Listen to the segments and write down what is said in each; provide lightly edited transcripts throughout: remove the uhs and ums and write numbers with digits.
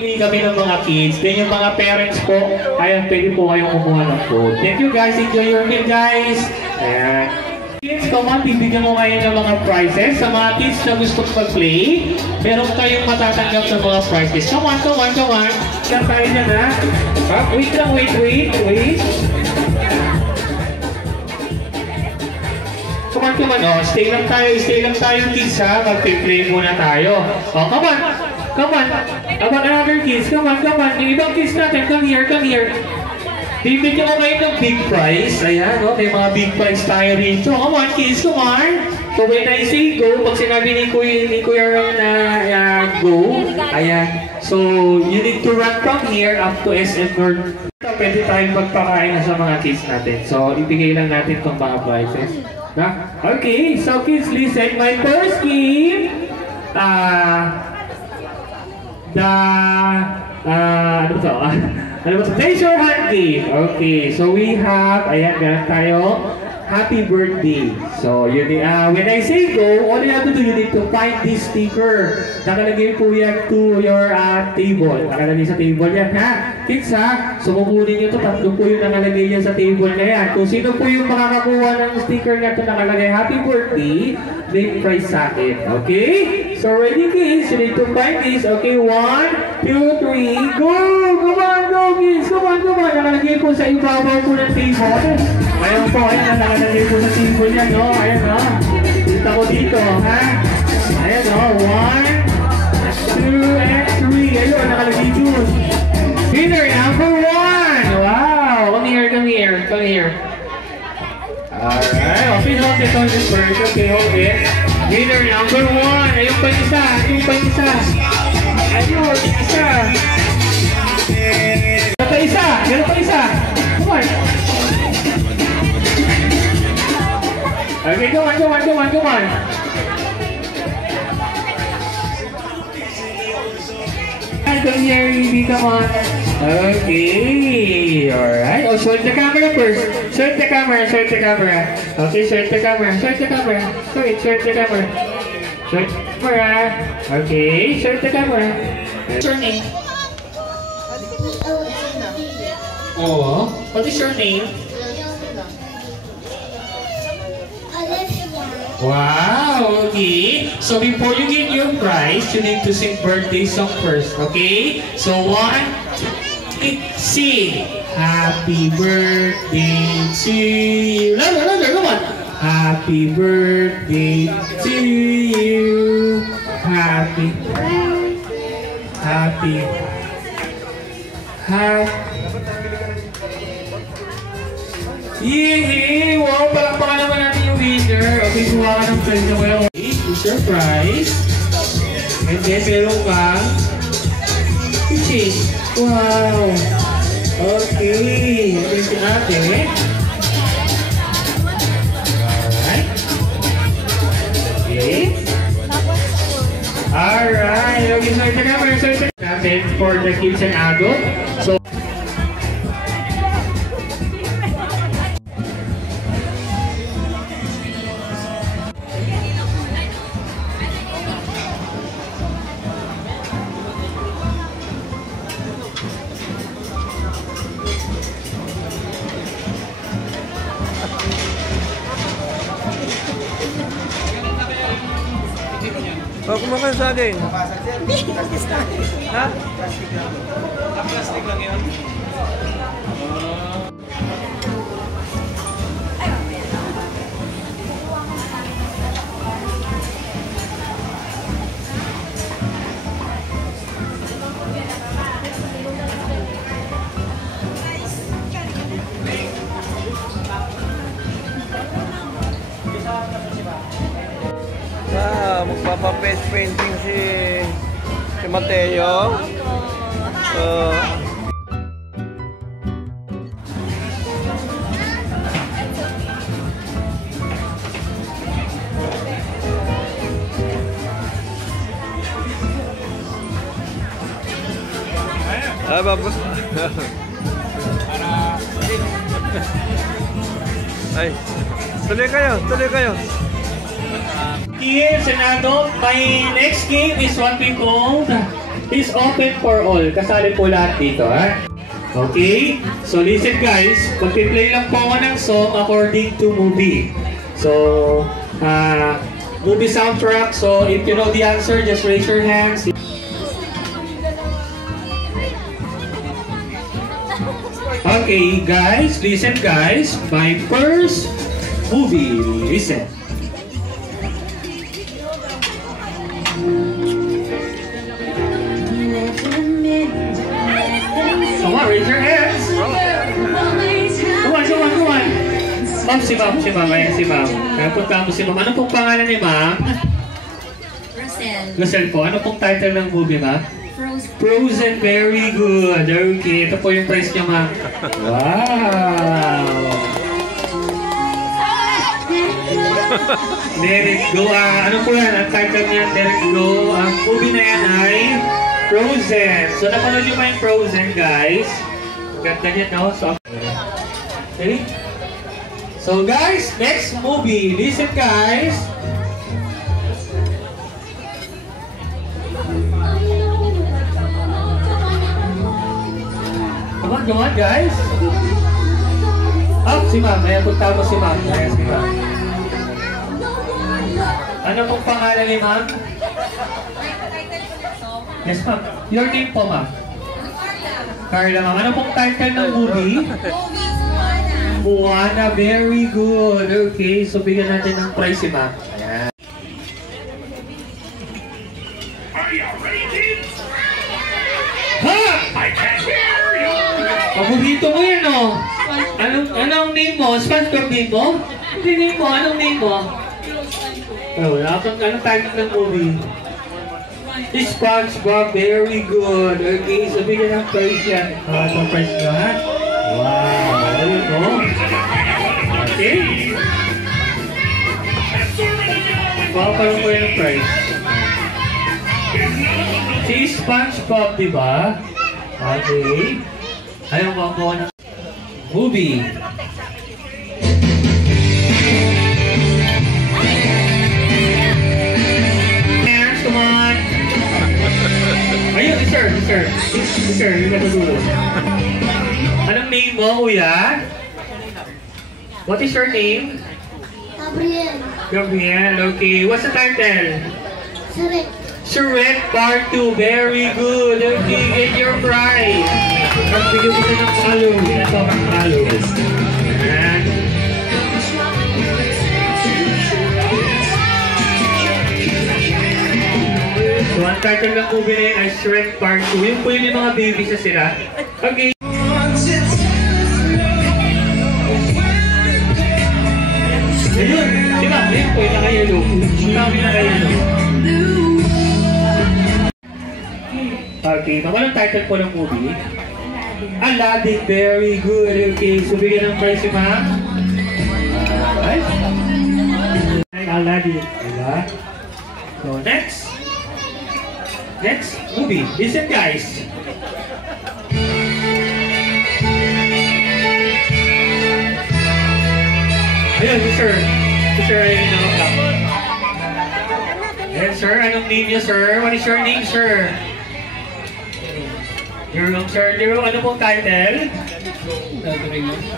Pili kami ng mga kids. Then yung mga parents po, ayan, pwede po kayong kumuha ng food. Thank you guys. Enjoy your meal guys. Ayan. Kids, come on, bibigyan mo ngayon ng mga prizes. Sa mga kids na gusto mag-play, meron kayong matatanggap ng mga prizes. Come on, come on, come on. Saan tayo dyan ha? Wait lang, wait. Come on. Oh, stay lang tayo kids ha. Mag-play muna tayo. Oh, come on. About another kids, come on. Yung ibang kids natin, come here. Bibigyan ko kayo ng big prize. Ayan, no? May mga big prize tayo rito. Come on, kids, come on. So when I say go, pag sinabi ni Kuya Ron na go, ayan. So you need to run from here up to SM North. Pwede tayong magpakain na sa mga kids natin. So ibigay lang natin itong mga prizes. Okay, so kids, listen. My first game, place your hand game. Okay, so we have, ayan, meron tayo, happy birthday. So, when I say go, all you have to do, you need to find this sticker. Nakalagay po yan to your table. Nakalagay sa table yan, ha? Kids, ha? So, kukunin nyo ito. Tatlo po yung nakalagay yan sa table na yan. Kung sino po yung makakakuha ng sticker na ito nakalagay, happy birthday, may prize sa akin. Okay? So, ready, kids? You need to find this. Okay, 1, 2, 3, go! Come on, go, kids! Come on! Nakalagay po sa ibabaw po ng table. Ayan po, nakalagay po sa table yan, no? Ayan, no? Kita ko dito, ha? Ayan, no? 1, 2, and 3. Ayun, nakalagay dito. Winner number 1! Wow! Come here. Alright, okay, hold it first. Okay, hold it. Winner number 1. Ayun pa isa. Ayun, isa. Meron pa isa. Come on. Okay, come on. Come here, Evie, come on. Okay, alright. Oh, show the camera first. Show the camera. Okay, show the camera. Show the camera. Okay, show the camera. What's your name? Oh, what is your name? Wow, okay. So before you get your prize, you need to sing birthday song first, okay? So 1, 2, 3, sing. Happy birthday to you. Come on. Happy birthday to you. Happy. Yee! Wow, palakpakan naman natin yung winner. Okay, kuha ka ng friend na kayo. Okay, it's your prize. And then, meron kang kitchen. Wow! Okay, ito natin. Alright. Okay. Alright. Okay, so ito natin for the kids and adults. So, kumakain sa akin. Ha? Plastic lang yun. Magpapa-face painting si Mateo. Ay, tuloy kayo. Kids and adults, my next game is what we call is open for all. Kasali po lahat dito, ha? Okay? So listen guys, magpi-play lang po ako ng song according to movie. So, movie soundtrack. So if you know the answer, just raise your hands. Okay, guys, listen guys. My first movie, listen. Come on, raise your hands. Come on. Ma'am, si ma'am, ayan si ma'am. Kaya punta mo si ma'am. Ano pong pangalan ni ma'am? Rosel po. Ano pong title ng movie, ma'am? Frozen. Very good. Okay, ito po yung prize niya, ma'am. Wow! Let it go. Ano po yan? Ang title niya, Let it go. Ang movie na yan ay Frozen. So, napanood nyo ba yung Frozen, guys? Ganda niya, no? So, okay. So, guys, next movie. Listen, guys. Come on, guys. Oh, si ma'am. May punta mo si ma'am. Ayan, si ma'am. Ano pong pangalan ni ma'am? Yes, ma'am. Your name po, ma'am? Carla, ma'am. Ano pong title ng movie? Moana. Very good. Okay, so bigyan natin ng prize si ma'am. Ayan. Are you ready? Ha! I can't hear you! Paborito mo yun, oh. Anong name mo? SpongeBob name mo? Hindi name mo. Anong name mo? Oh, anong title ng movie? SpongeBob, very good. Okay, so bigyan ng prize yan. Itong prize nyo, ha? Wow, ayun po. Okay. Baka pa lang po yung prize. Si SpongeBob, di ba? Okay. Ayaw ko po ng movie. Come on. Ayun, sir, yung nagdudulo. Anong name mo, kuya? What is your name? Gabriel, okay. What's the title? Shrek Part 2, very good. Okay, get your prize. Nagbigyan ko ng follow. Ito ang follow. Ayan. So, ang title ng movie na yun ay Shrek Part 2. Yung po yun yung mga babies na sila. Okay. Ayun. Diba? Ayun po yung naka-yellow. Yung tawag yung naka-yellow. Okay. Anong title po ng movie? Aladdin. Very good. Okay. So, bigyan ng prize yung ma'am. Alright. Aladdin. Diba? So, next movie. Listen, guys. Ayun, sir. Sir, ayun na ako. Yes, sir. Anong name niyo, sir? What is your name, sir? Sir, ano pong title?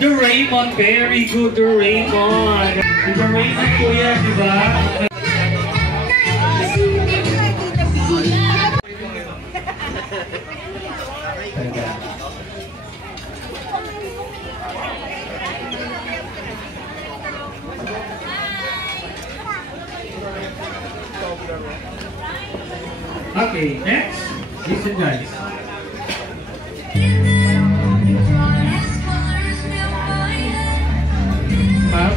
Doraemon. Very good, Doraemon. Doraemon po yan, diba? Okay, next. Listen, guys. Huh?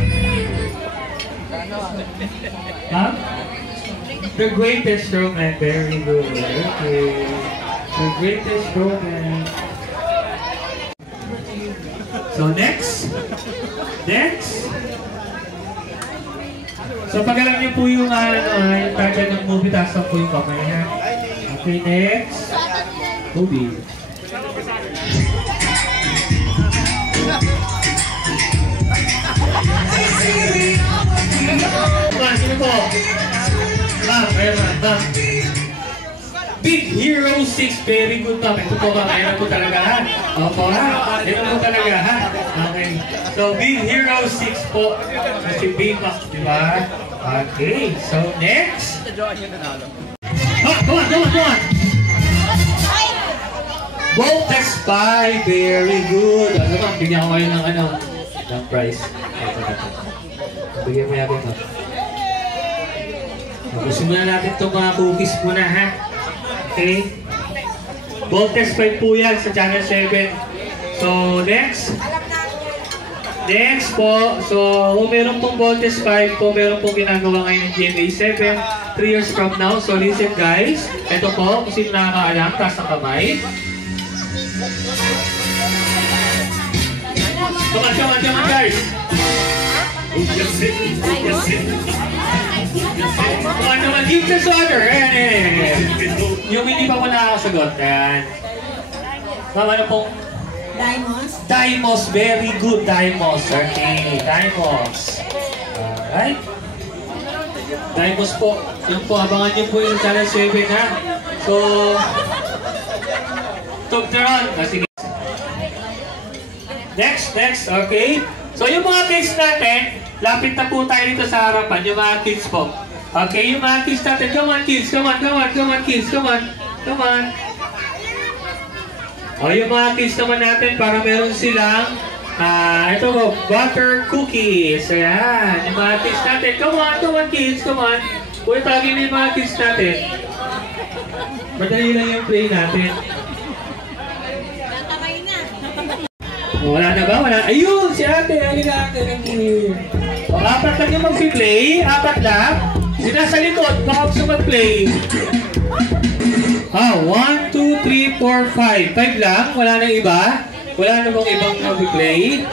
The Greatest Showman. Very good. Okay. The Greatest Showman. So next. So pag alam niyo po yung title ng movie, taas po yung kamay niya. Okay, next. Movie. Sino po? Ma'am, ayun ma'am. B. Big Hero 6. Very good, ma'am. Ito po, ma'am. Ayan po talaga, ha? Opo, ha? Ito po talaga, ha? Okay. So, Big Hero 6 po. Si Baymax, di ba? Okay. So, next. Come on. Voltex 5. Very good. Ano, ma'am? Bigyan ko kayo ng prize. Bigyan mo yakin, ma'am. Gusto muna natin itong mga cookies muna, ha? Okay? Voltex 5 po yan sa Channel 7. So, next. Next po. So, kung meron pong Voltex 5 po, meron pong ginagawa ngayon ng GMA 7, 3 years from now. So, listen guys. Ito po, kung sino nakakaalam, taas ng kamay. Come on, guys. Give the water. Yung hindi pa mo nakakasagot. Ayan. Ma'am, ano pong? Dimos. Very good, Dimos. Okay, Dimos. Alright. Dimos po. Yung po, abangan nyo po yung Channel 7, ha? So, Tugteron. Sige. Next. Okay. So, yung mga kids natin, lapit na po tayo dito sa harapan. Yung mga kids po. Okay, yung mga kids natin. Come on, kids. Come on, kids. Come on. O, yung mga kids naman natin, para meron silang, ito po, butter cookies. Ayan, yung mga kids natin. Come on, kids. Come on. Uy, tagin yung mga kids natin. Madali lang yung play natin. Wala na ba? Wala. Ayun! Si ate! Halika ate! O, 4 lang yung mag-play. 4 lang. Sina sa likod. Baka gusto mag-play. 1, 2, 3, 4, 5. 5 lang. Wala na iba. Wala na bang ibang mag-play.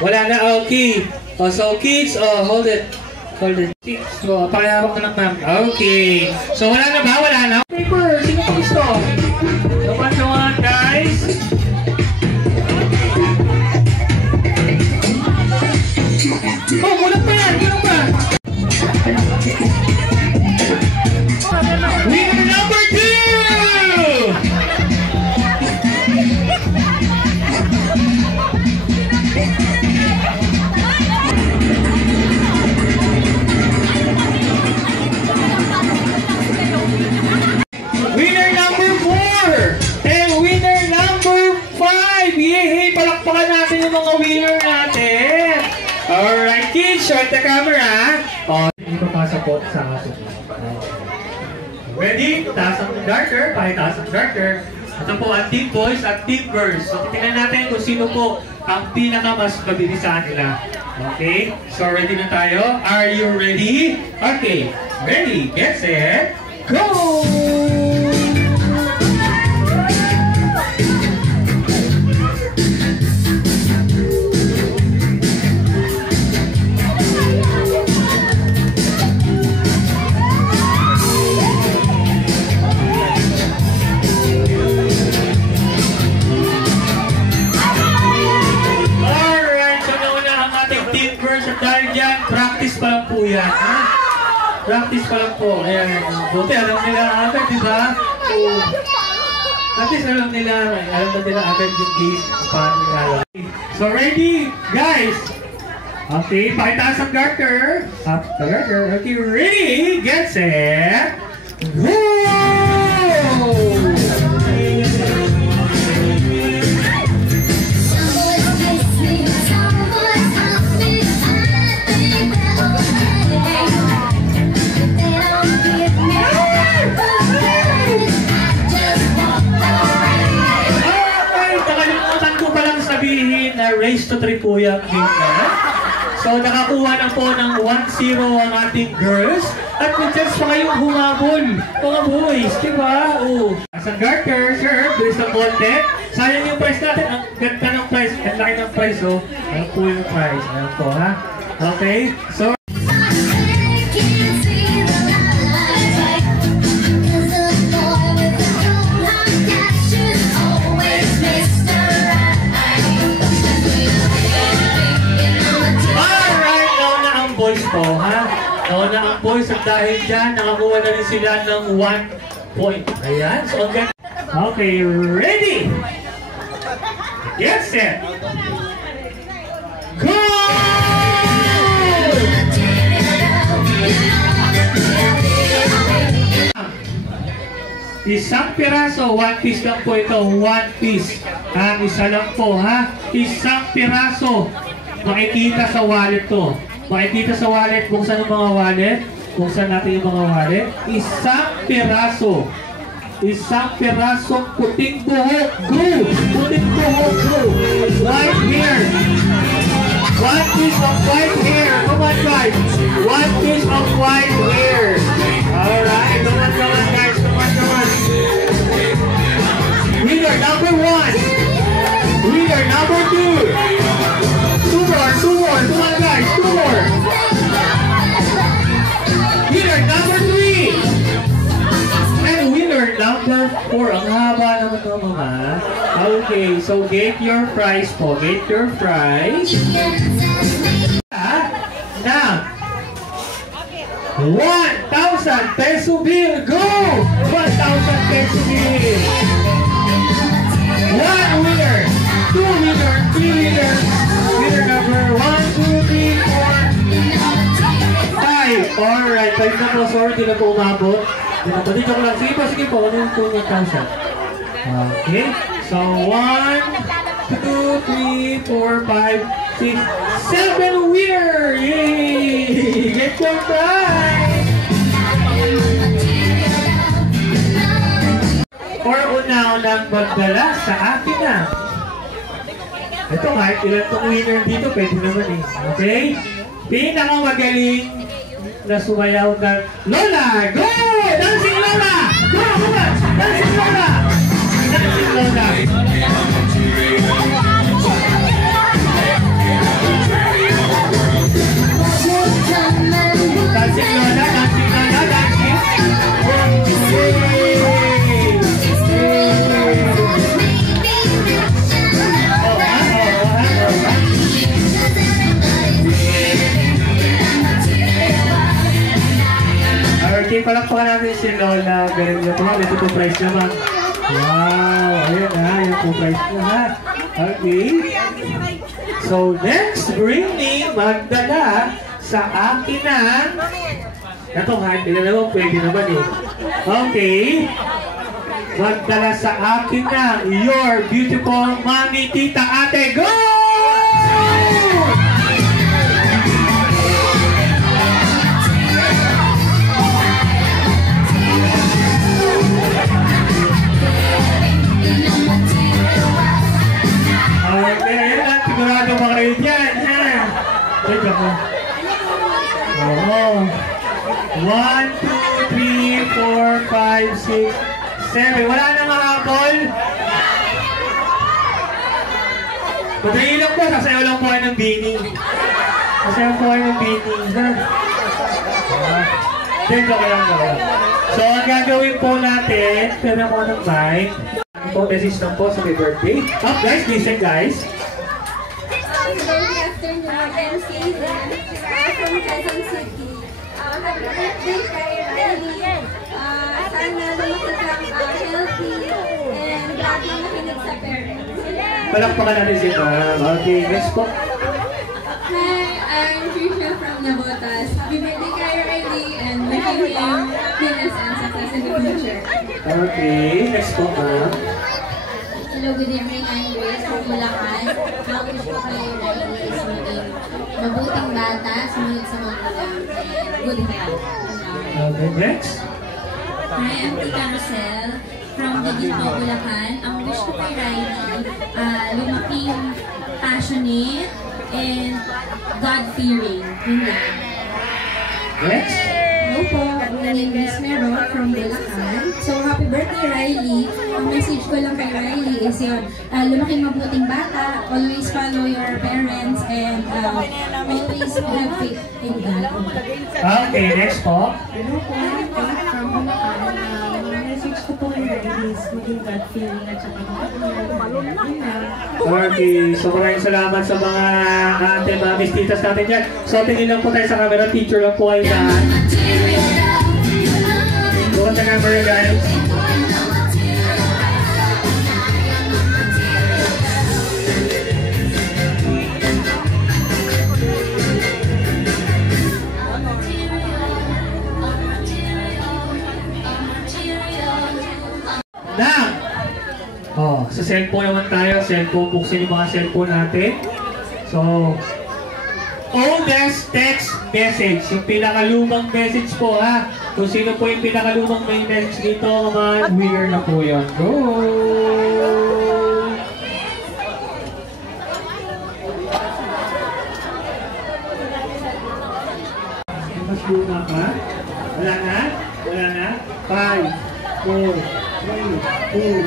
Wala na. Okay. So kids, hold it. So, pakihawak ka ng ma'am. Okay. So, wala na ba? Wala na? Paper! Sino pa gusto? Come on, guys! Oh, mulat pa yan! Mulat pa! Winner number 2! Winner number 4! And winner number 5! Yay! Palakpakan natin yung mga winner natin! Alright kids, show the camera! Hindi papasok po sa aso. Ready? Taas ang darker, pakitaas ang darker. Ito po ang team boys at team girls. So tingnan natin kung sino po ang pinakamas mabilis sa kanila. Okay? So ready na tayo? Are you ready? Okay. Ready, get set, go! Practice pa lang po yan. Ha? Practice pa lang po. Ayan. Buti, alam nila agad, di ba? So, at least alam na nila agad yung game. Paano nila. So, ready? Guys! Okay, pakitaas ang garter. Up the garter. Okay, ready? Get set. Go! Race to 3 po yung game na. So, nakakuha na po ng 1-0 ang ating girls. At may chance pa kayong humabol. Mga boys, diba? Oo. As a garter, sir, bilis ng konti. Sayang yung prize natin. Ang ganda ng prize. Ang laki ng prize, oh. Ayan po yung prize. Ayan po, ha? Okay? So, boys po, ha? Nauna ang boys at dahil dyan, nakakuha na rin sila ng 1 point. Ayan, so ang ganda. Okay, ready? Get set. Go! Isang piraso, 1 piece lang po ito, 1 piece. Isa lang po, ha? Isang piraso. Makikita sa wallet to. Makikita sa wallet, kung saan yung mga wallet. Kung saan natin yung mga wallet. Isang piraso. Isang pirasong puting buhok. Go! Puting buhok, go! White hair. 1 piece of white hair. Come on, guys. 1 piece of white hair. Alright, come on, guys. Come on. Winner number 1. Winner number 2. 2 more. Come on, guys. 2 more. Winner number 3. And winner number 4. Ang haba naman ito, mga. Okay, so get your prize po. Get your prize. Na 1,000 peso bill. Go! 1,000 peso bill. 1 winner, 2 winner, 3 winner. Winner number 1, 2, 3, 4, 5. Alright, 5 na po. Sorry, di na po umabot. Di na po. Dito ko lang. Sige po. Ano yung 2,000? Okay. So, 1, 2, 3, 4, 5, 6, 7 winner! Yay! Get your prize! Or una-unang magdala sa akin na. Ito kahit ilan itong winner dito, pwede naman eh. Okay? Pinakamagaling na sumayaw ng Lola! Go! Dancing Lola! Go! Come on! Dancing Lola! Dancing Lola! Dancing Lola! Dancing Lola! Dancing! Okay, palakpakan natin si Lola. Galing niya po. Ito po price naman. Wow! Ayan ha. Ayan po price na ha. Okay. So, next, bring me magdala sa akin na. Ito ha. Hindi na naman. Pwede naman eh. Okay. Magdala sa akin na your beautiful mommy, tita, ate. Go! Sigurado ba kayo dyan, ha? Wait ako. Oo. 1, 2, 3, 4, 5, 6, 7. Wala na mga apple? Madali lang po. Sasayaw lang po kayo ng bini. Sasayaw po kayo ng bini, ha? Dito ko lang. So, ang gagawin po natin, pwede mo ng mic. Ano po, message lang po sa may birthday. Up, guys. Listen, guys. Good afternoon, I'm Susan from Quezon City. Happy birthday kay Riley. Sana lumaki kang healthy and laging makinig sa parents. Palakpakan natin si Ma'am. Okay, next po. Hi, I'm Trisha from Navotas. Happy birthday kay Riley and wishing him happiness and success in the future. Okay, next po, Ma'am. Hello, good evening. I'm Grace from Bulacan. Ang wish ko kay Riley is maging mabuting bata, sumunod sa magulang, and good health. Okay, next. Hi, I'm Tita Rosel from Bidinto, Bulacan. Ang wish ko kay Riley, lumaking passionate and God-fearing. Yun lang. Next. Hello po, my name is Meron from Bulacan. So, happy birthday, Riley. Ang message ko lang kay Riley is yun, lumaking mabuting bata, always follow your parents, and always have faith in God. Okay, next po. Hello po, from Bulacan. Ang message ko po kay Riley is maging God-fearing at saka Okay, so maraming salamat sa mga ate, mga mistitas natin dyan. So, tingin lang po tayo sa camera, teacher lang po kayo na. camera, guys. Now, sa cellphone naman tayo. Cellphone, buksan yung mga cellphone natin. So, oldest text message. Yung pinakalumang message po, ha. Kung sino po yung pinakalumang may message dito, mga winner na po yun. Go! Mas luma ka? Wala na? Wala na? 5, 4, 3, 2,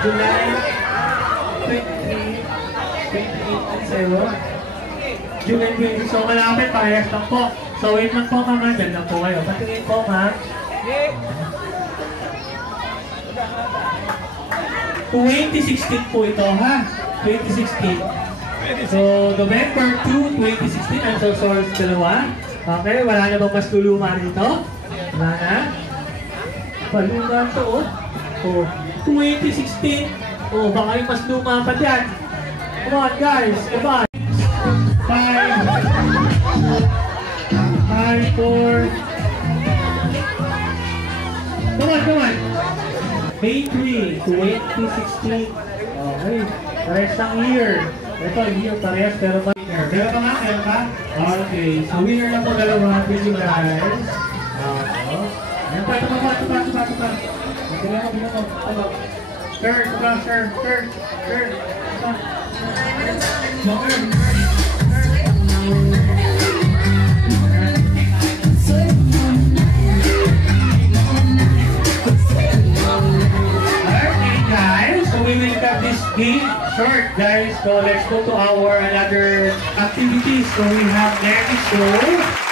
July 28, July 20. So malapit, parehas lang po. So wait lang po mga, dyan lang po kayo. Patingin po ha. 2016 po ito ha. 2016. So November 2, 2016. I'm so sorry sa dalawa. Okay, wala na bang mas luluma rito? Wala na? Paluma ito oh. Oh, 2016. Oh, baka yung mas luma pa dyan. Come on guys, come on. 5, 4. Come on, come on. May 3, 2016. Okay, parehas ng year. Ito, year parehas pero pa winner. Meron pa nga, meron pa? Okay, so winner na po dalawa. Thank you guys. Ayan pa, ito pa. Bilang mo. Sir, sir. We will cut this game short, guys. So let's go to our another activities. So we have next show.